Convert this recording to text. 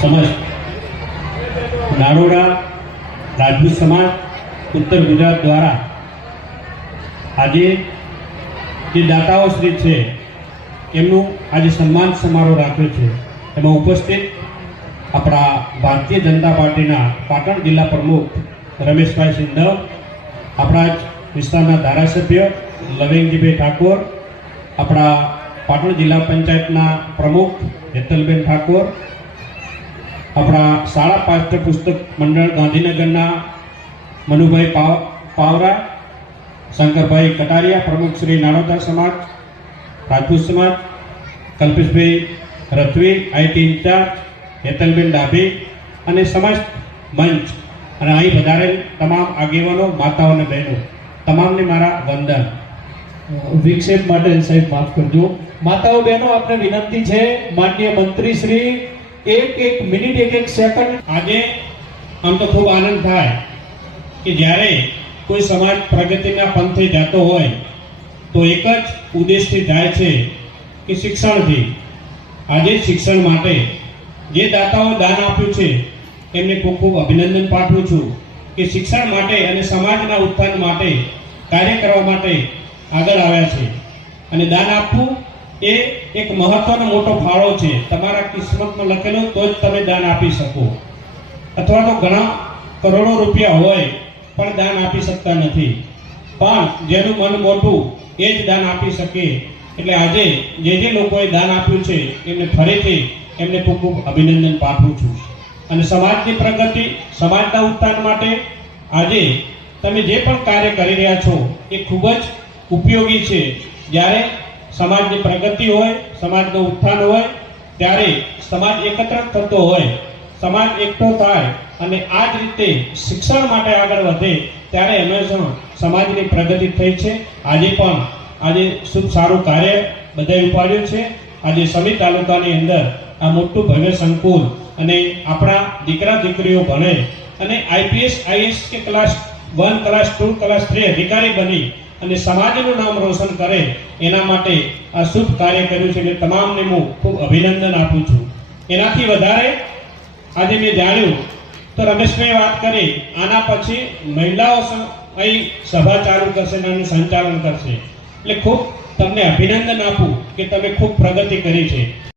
સમસ્ત નારોડા રાજપૂત સમાજ ઉત્તર ગુજરાત દ્વારા આજે જે દાતાઓ શ્રી છે એમનું આજે સન્માન સમારોહ રાખ્યો છે। એમાં ઉપસ્થિત આપણા ભારતીય જનતા પાર્ટીના પાટણ જિલ્લા પ્રમુખ રમેશભાઈ સિંધવ, આપણા જ વિસ્તારના ધારાસભ્ય લવિંગજીભાઈ ઠાકોર, આપણા પાટણ જિલ્લા પંચાયતના પ્રમુખ હેતલબેન ઠાકોર, આપણા શાળા પાઠ્યપુસ્તક મંડળ ગાંધીનગરના મનુભાઈ પાવરા, શંકરભાઈ કટારિયા પ્રમુખ શ્રી નારોદા સમાજ રાજપૂત સમાજ, કલ્પેશભાઈ રથવી આઈટી ઇન્ચાર્જ, હેતલબેન ડાભી અને સમસ્ત મંચ અને અહીં વધારેલ તમામ આગેવાનો, માતાઓ અને બહેનો તમામને મારા વંદન। વિક્ષેપ માટે સાહેબ માફ કરજો। માતાઓ બહેનો, આપને વિનંતી છે, માનનીય મંત્રી શ્રી એક મિનિટ એક સેકન્ડ। આજે આમ તો ખૂબ આનંદ થાય કે જ્યારે કોઈ સમાજ પ્રગતિના પંથે જતો હોય તો એક જ ઉદ્દેશથી જાય છે કે શિક્ષણથી। આજે શિક્ષણ માટે જે દાતાઓ દાન આપ્યું છે એમને ખૂબ ખૂબ અભિનંદન પાઠવું છું કે શિક્ષણ માટે અને સમાજના ઉત્થાન માટે કાર્ય કરવા માટે આગળ આવ્યા છે। અને દાન આપવું એ એક મહત્વનો મોટો ફાળો છે। તમારા કિસ્મતમાં લખેલો તો જ તમે દાન આપી શકો, અથવા તો ઘણા કરોડો રૂપિયા હોય પણ દાન આપી શકતા નથી, પણ જેનું મન મોટું એ જ દાન આપી શકે। એટલે આજે જે લોકોએ દાન આપ્યું છે એમને ફરીથી એમને ખૂબ ખૂબ અભિનંદન પાઠવું છું। અને સમાજની પ્રગતિ, સમાજના ઉત્થાન માટે આજે તમે જે પણ કાર્ય કરી રહ્યા છો એ ખૂબ જ ઉપયોગી છે। જ્યારે સમાજની પ્રગતિ હોય, સમાજનું ઉત્થાન હોય, ત્યારે સમાજ એકત્ર થતો હોય, સમાજ એકઠો થાય અને આ જ રીતે શિક્ષણ માટે આગળ વધે ત્યારે હંમેશા સમાજની પ્રગતિ થઈ છે। આજે ખૂબ સારું કાર્ય બધાએ ઉપાડ્યું છે। આજે સમી તાલુકાની અંદર આ મોટું ભવ્ય સંકુલ અને આપણા દીકરા દીકરીઓ ભણે અને આઈપીએસ આઈએસ કે ક્લાસ 1 ક્લાસ 2 ક્લાસ 3 અધિકારી બની અને સમાજનું નામ રોશન કરે એના માટે આ શુભ કાર્ય કર્યું છે। એટલે તમામને હું ખૂબ અભિનંદન આપું છું। એનાથી વધારે આજે મેં જાણ્યું તો રમેશભાઈ વાત કરી, આના પછી મહિલાઓ અહીં સભા ચાલુ કરશે અને એનું સંચાલન કરશે। એટલે ખૂબ તમને અભિનંદન આપું કે તમે ખૂબ પ્રગતિ કરી છે।